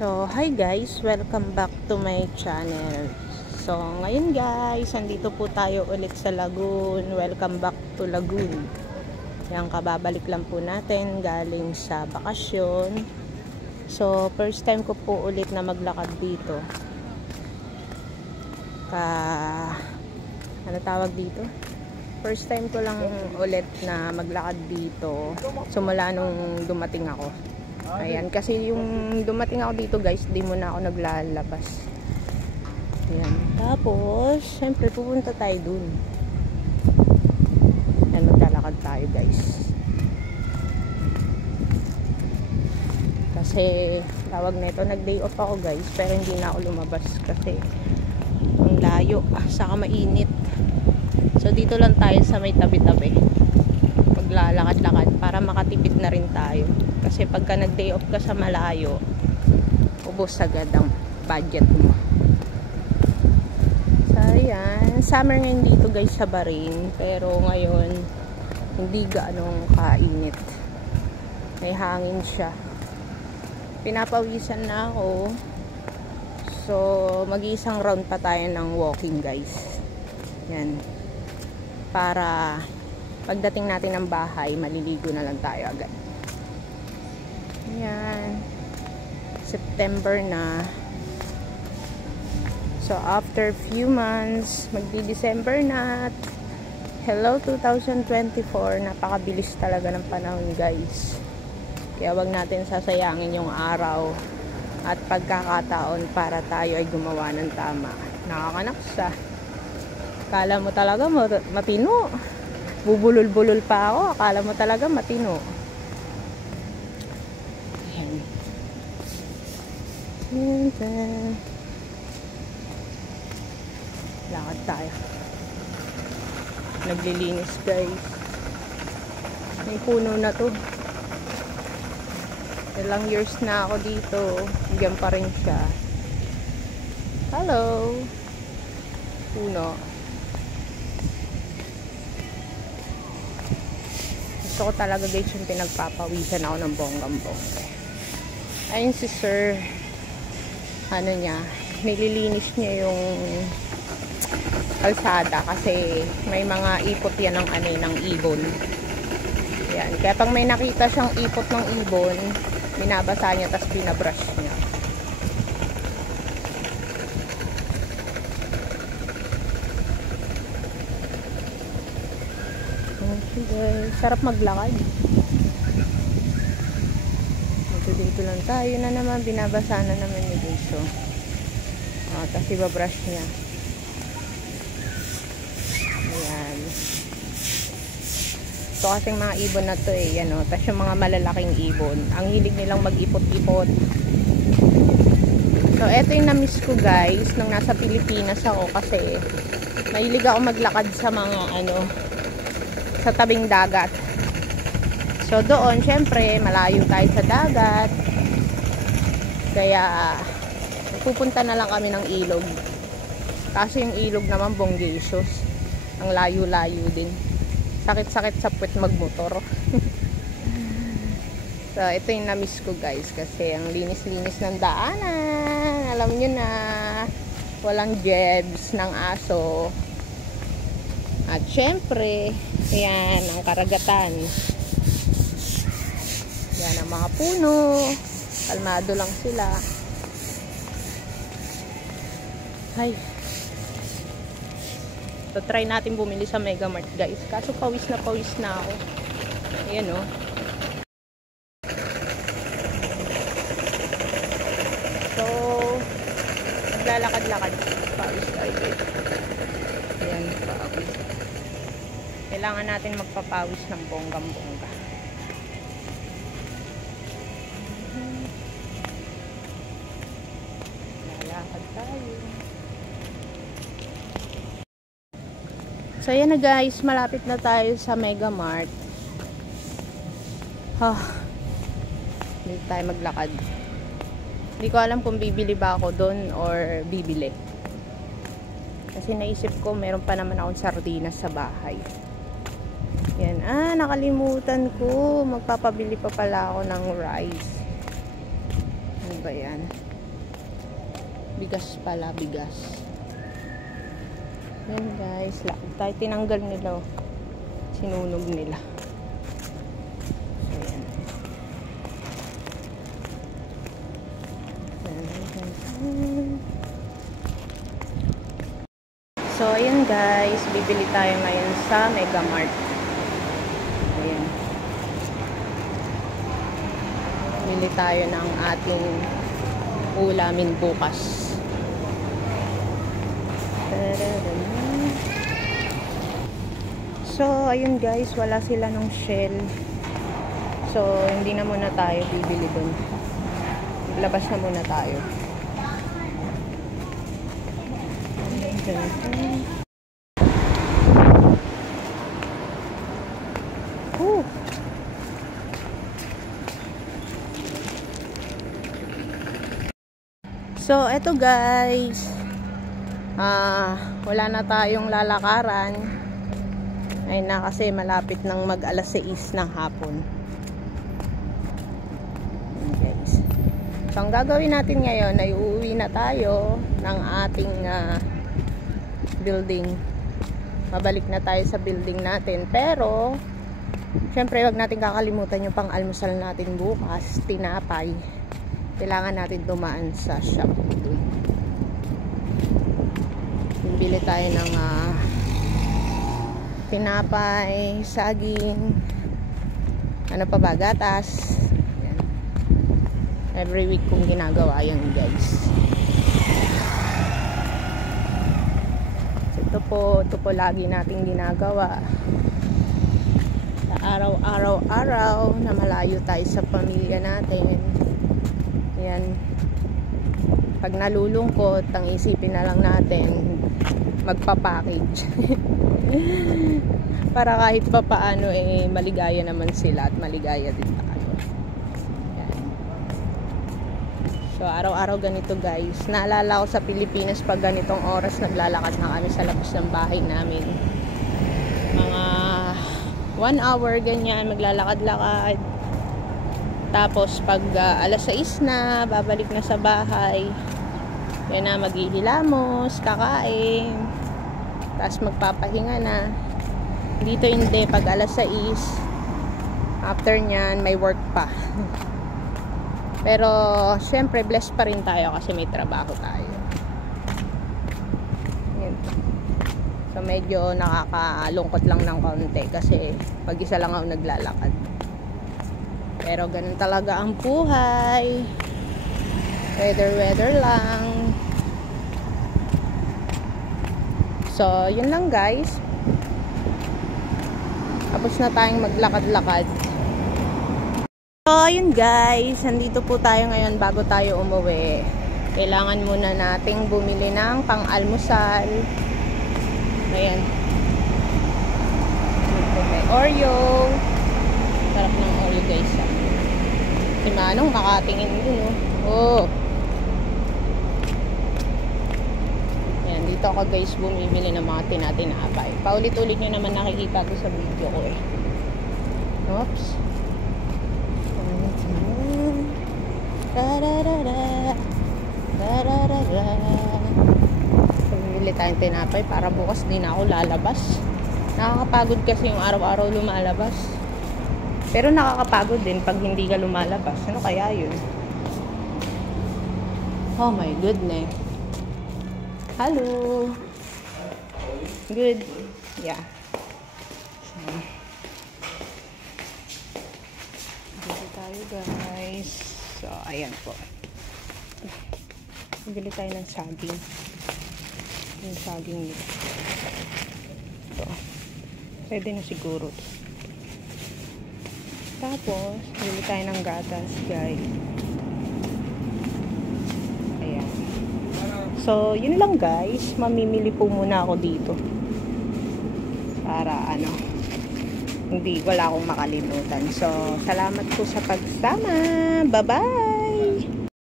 So, hi guys, welcome back to my channel. So, ngayon guys, andito po tayo ulit sa Lagoon. Welcome back to Lagoon. Yan, kababalik lang po natin galing sa bakasyon. So, first time ko po ulit na maglakad dito. Ano tawag dito? First time ko lang ulit na maglakad dito. Simula nung dumating ako. Ayan, kasi yung dumating ako dito guys, di muna ako naglalabas. Ayan, tapos syempre pupunta tayo dun. Ayan, maglalakad tayo guys. Kasi tawag nito, nag-day off ako guys, pero hindi na ako lumabas kasi ang layo, saka mainit. So dito lang tayo sa may tabi-tabi, maglalakad-lakad para makatipid na rin tayo. Kasi pagka nag-day off ka sa malayo, ubos agad ang budget mo. So ayan, summer ngayon dito guys sa Bahrain, pero ngayon hindi gaanong kainit, may hangin siya. Pinapawisan na ako. So mag-iisang round pa tayo ng walking guys. Yan, para pagdating natin ng bahay, maliligo na lang tayo agad. Yan, September na. So after few months, magdi-December na. Hello 2024, napakabilis talaga ng panahon guys. Kaya wag natin sasayangin yung araw at pagkakataon para tayo ay gumawa ng tama. Nakakanaksa. Akala mo talaga matino. Bubulol-bulol pa ako. Akala mo talaga matino. Lakad tayo. Naglilinis guys. May puno na to. Ilang years na ako dito. Diyan pa rin siya. Hello. Puno. Gusto ko talaga guys yung pinagpapawisan ako ng bonggang-bongga. Ayun si sir, ano niya, nililinis niya yung kalsada kasi may mga ipot yan ng ng ibon. Yan, kaya pag may nakita siyang ipot ng ibon, binabasa niya tas binabrush niya. Okay, sarap maglakad. Dito lang tayo na naman, binabasa na naman ni dito. Tapos ibabrush niya. Ayan. Ito kasing mga ibon na to eh. Yan, tapos yung mga malalaking ibon, ang hilig nilang mag-ipot-ipot. So eto yung na-miss ko guys nung nasa Pilipinas ako, kasi mahilig ako maglakad sa mga sa tabing dagat. So doon, syempre, malayo tayo sa dagat. Kaya, pupunta na lang kami ng ilog. Kasi yung ilog naman, Bonggacious. Ang layo-layo din. Sakit-sakit sa puwet magmotor. So, ito yung na-miss ko guys. Kasi ang linis-linis ng daanan. Alam nyo na, walang jebs ng aso. At syempre, yan, ang karagatan. Yan ang mga puno. Kalmado lang sila. Ay. So, try natin bumili sa Mega Mart guys. Kaso pawis na ako. Ayan o. So, naglalakad-lakad. Pawis tayo guys. Ayan, pawis. Kailangan natin magpapawis ng bonggang-bongga. So yan na guys, malapit na tayo sa Mega Mart. Dito tayo maglakad. Hindi ko alam kung bibili ba ako doon or bibili. Kasi naisip ko meron pa naman akong sardinas sa bahay. Yan, nakalimutan ko. Magpapabili pa pala ako ng rice. Ano ba yan? Bigas pala, bigas. Yan guys, lakad tayo. Tinanggal nila, oh. Sinunog nila. So, yan. So, ayan guys, bibili tayo ngayon sa Mega Mart. Ayan. Bili tayo ng ating ulamin bukas. So, ayun guys, wala sila ng Shell. So, hindi na muna tayo bibili dun. Labas na muna tayo. So, eto guys. Wala na tayong lalakaran. Ay na kasi malapit ng mag alas 6 ng hapon. Ayan guys. So, ang gagawin natin ngayon ay uuwi na tayo ng ating building. Mabalik na tayo sa building natin. Pero, syempre, wag natin kakalimutan yung pang-almusal natin bukas. Tinapay. Kailangan natin dumaan sa shop. Bili tayo ng tinapay, saging, ano pa ba, gatas. Yan. Every week kong ginagawa yun guys. So, ito po lagi nating ginagawa. Sa araw-araw na malayo tayo sa pamilya natin. Yan. Pag nalulungkot, ang isipin na lang natin magpa-package. Para kahit pa paano maligaya naman sila at maligaya din tayo. Yan. So araw-araw ganito guys. Naalala ko sa Pilipinas pag ganitong oras naglalakad na kami sa labas ng bahay namin. Mga 1 hour ganyan maglalakad-lakad. Tapos pag alas 6 na, babalik na sa bahay. Yan na, maghihilamos, kakain. Tapos magpapahinga na. Dito hindi, pag alas 6, after nyan, may work pa. Pero, syempre, blessed pa rin tayo kasi may trabaho tayo. Yan. So, medyo nakakalungkot lang ng konti kasi pag isa lang ako naglalakad. Pero ganun talaga ang buhay. Weather lang. So, yun lang guys. Tapos na tayong maglakad-lakad. So, yun guys. Nandito po tayo ngayon bago tayo umuwi. Kailangan muna nating bumili ng pang-almusal. Ayan. May Oreo. Sarap ng Oreo guys. Si Manong nakatingin dun, oh. Yan, dito ako guys bumibili ng mga tinatinapay. Paulit-ulit nyo naman nakikita ko sa video ko eh. Oops. Bumibili tayong tinapay para bukas din ako lalabas. Nakakapagod kasi yung araw-araw lumalabas. Pero nakakapagod din pag hindi ka lumalabas. Ano kaya yun? Oh my goodness. Hello. Good. Yeah. Dito tayo guys. So, ayan po. Bili tayo ng saging. Yung saging nito. So, pwede na siguro. Tapos, bili tayo ng gatas, guys. Ayan. So, yun lang, guys. Mamimili po muna ako dito. Para, wala akong makalimutan. So, salamat po sa pagsama. Bye-bye!